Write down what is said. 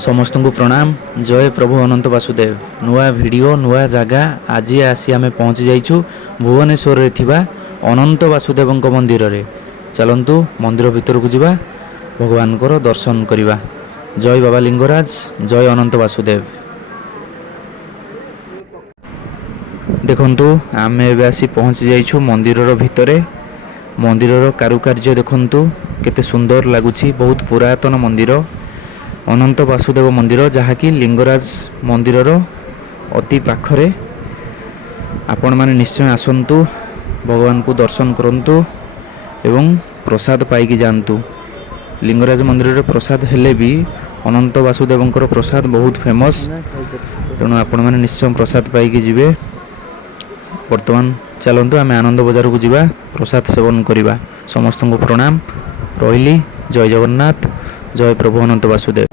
समस्त को प्रणाम। जय प्रभु अनंत वासुदेव। नुआ वीडियो नुआ जगह आज आसी आम पहुँची जाइछु भुवनेश्वर रे थिबा अनंत वासुदेव मंदिर रे। चलंतु मंदिर भीतर को जिबा भगवान को दर्शन करिबा। जय बाबा लिंगराज, जय अनंत वासुदेव। देखंतु आम एबे आसी पहुँची जाइछु मंदिर भितर। मंदिर कारुकार्य देखंतु केते सुंदर लगुछि। बहुत पुरातन मंदिर अनंत वासुदेव मंदिर, जहाँकि लिंगराज मंदिर अति पाखरे। आपण माने निश्चय आसंतु, भगवान को दर्शन करंतु एवं प्रसाद पाइकी जानतु। लिंगराज मंदिर प्रसाद हेले भी अनंत वासुदेव प्रसाद बहुत फेमस, तेणु आपण माने निश्चय प्रसाद पाइकी जिवे। वर्तमान चलंतु आम आनंद बजार को जिबा, प्रसाद सेवन करिबा। समस्त को प्रणाम रहिली। जय जगन्नाथ, जय प्रभु अनंत वासुदेव।